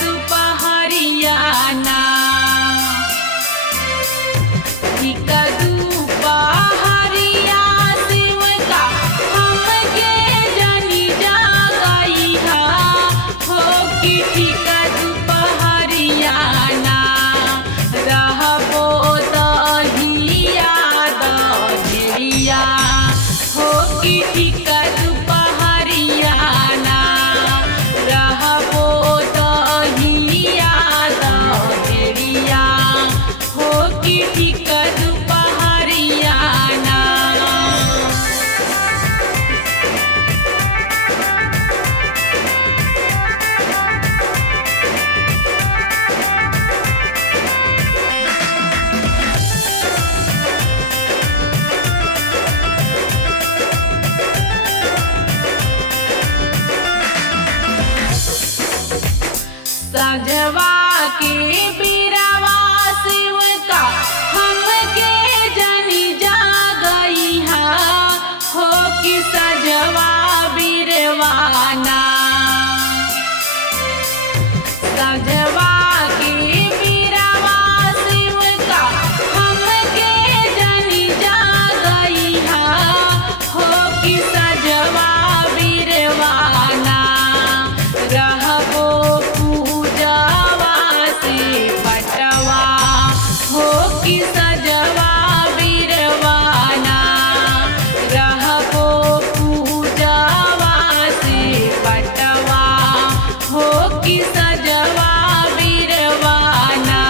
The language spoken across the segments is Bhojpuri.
दुपहरिया ना ठीक दुपहरिया शिव का हमके जनी जगई हा हो कि ठीक दुपहरिया ना रहबो दहिया दहिया हो कि ठीक दुपहरिया ना रहबो दहिया दहिया हो कि ठीक दुपहरिया ना। सजवा के बीरवा शिव का हमके जनी जगई हा हो कि सजवा बीरवाना सजवा के बीरवा शिव का हमके जनी जगई हा हो कि सजवा बीरवाना रहबो पूजवा से पटवा हो कि सजवा बीरवाना रहबो पूजवा से पटवा हो कि सजवा बीरवाना।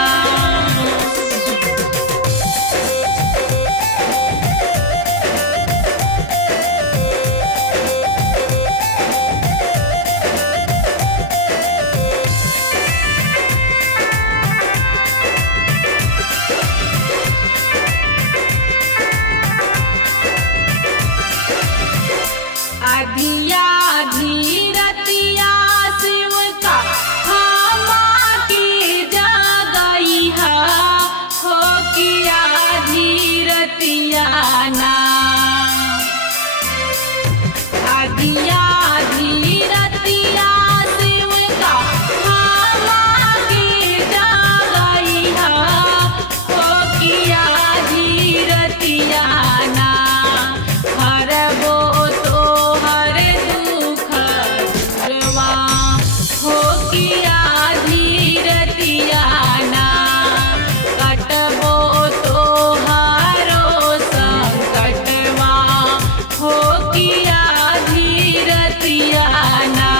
अधिया धीरतिया शिव का हमा की जगई हा हो किया धीरतिया ना अधिया धीरतिया शिव का हमा की जगई हा हो किया धीरतिया ना हरबो तोहर दुख दुरवा हो किया धीरतिया ना कटबो तोहारो संकटवा हो किया धीरतिया ना।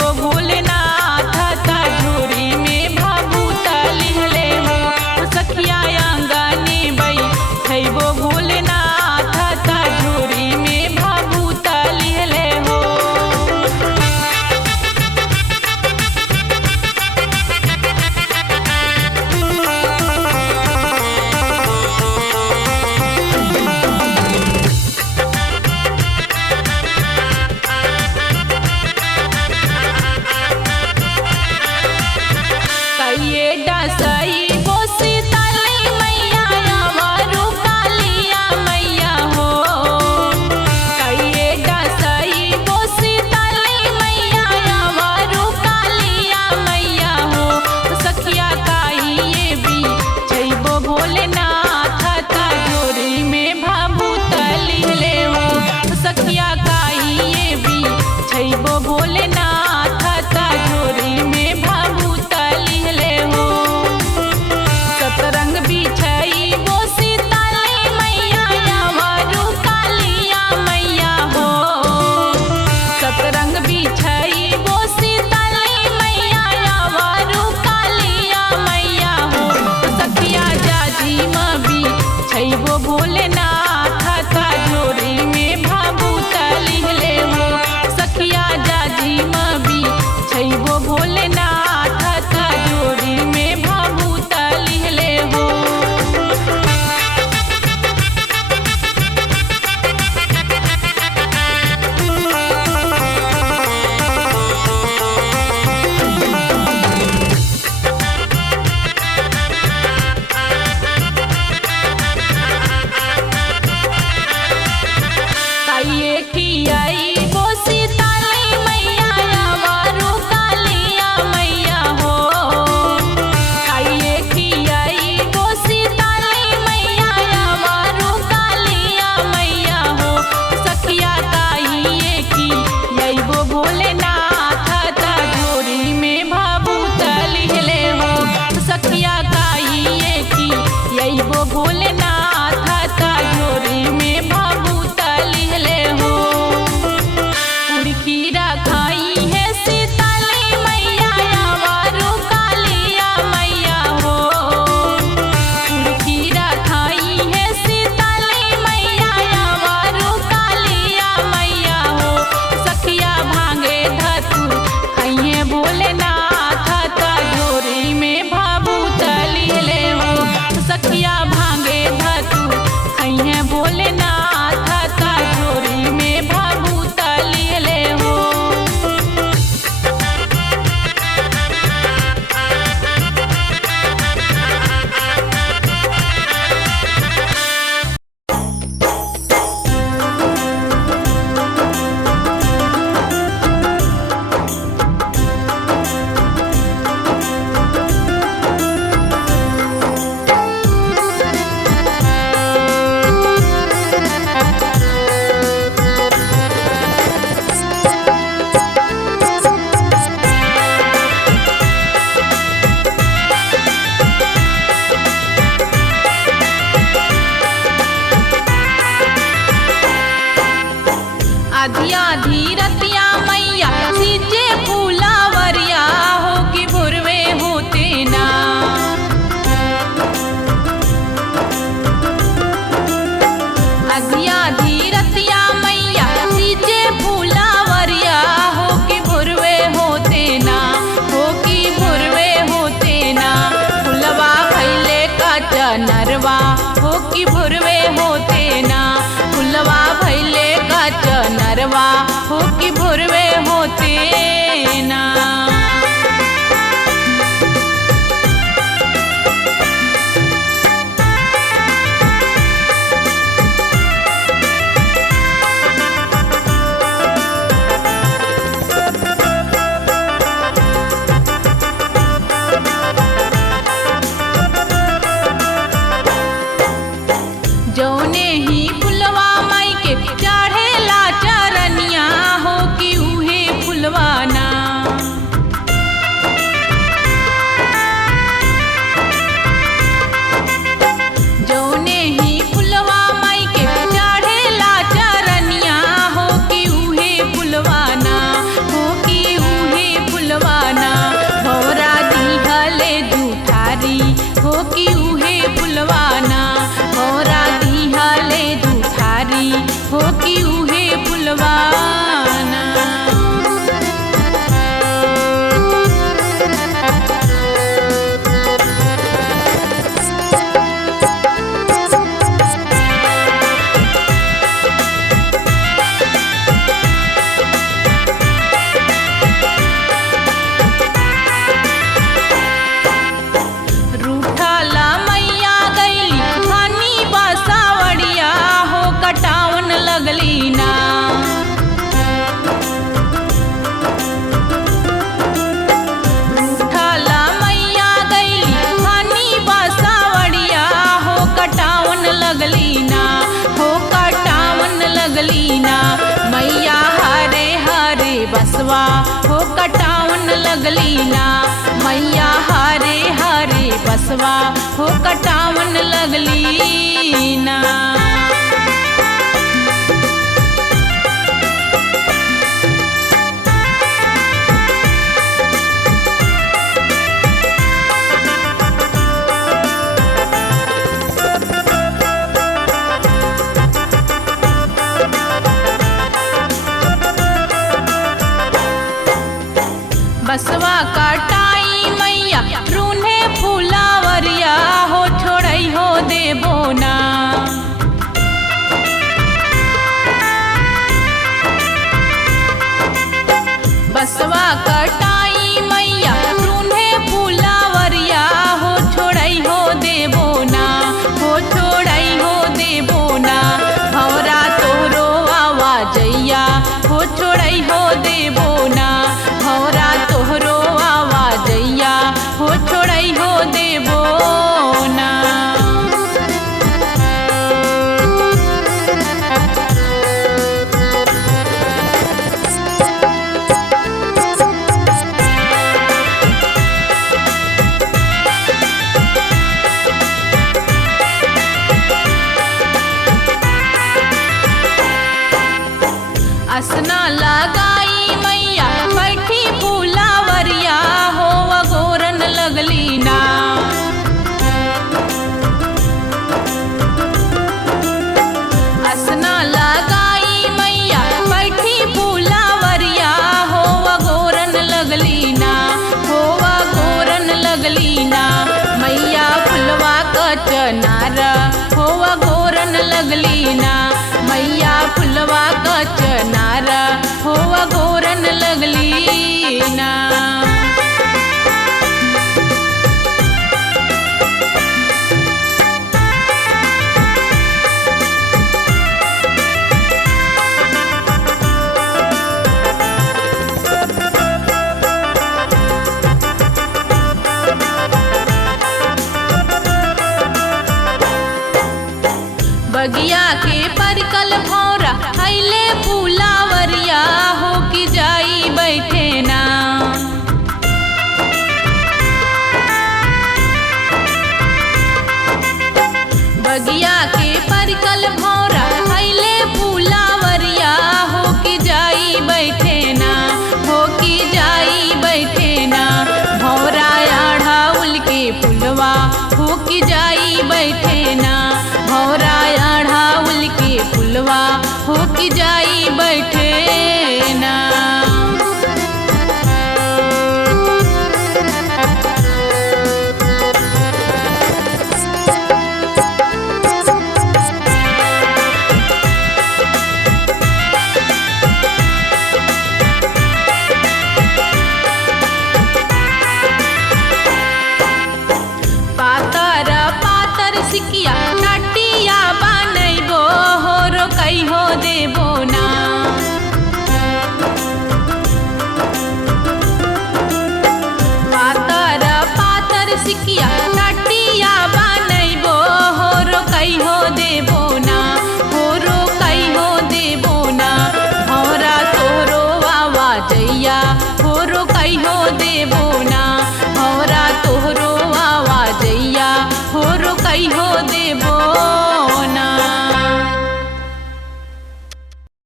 थैबो भोलेनाथ ता झोरी में भभूता लिहले हो सखिया अंगने बई थैबो भोलेनाथ ता झोरी में भभूता लिहले हो। लगली ना। मैया हरे हरे बसवा हो कटावन लगली ना। बसवा कटाई मैया रूने फुलावरिया हो छोड़ई हो देबो ना। बसवा कटाई मैया रूने फुलावरिया हो छोड़ई हो देबो ना। हो छोड़ई हो देबो ना। भौरा तोरो आवाजैया हो छोड़ई हो देबो ना। भौरा तोहरो आवाजैया हो छोड़ई हो देबो ना। असना लगाई मैया बैठी फूलावरिया हो अगोरन लगली ना। असना लगाई मैया बैठी फूलावरिया हो अगोरन लगली ना। हो अगोरन लगली ना। मैया फुलवा कचनार हो अगोरन लगली ना। मैया फुलवा कचनार हो अगोरन लगली ना। बगिया के परकल भौरा हैले फूला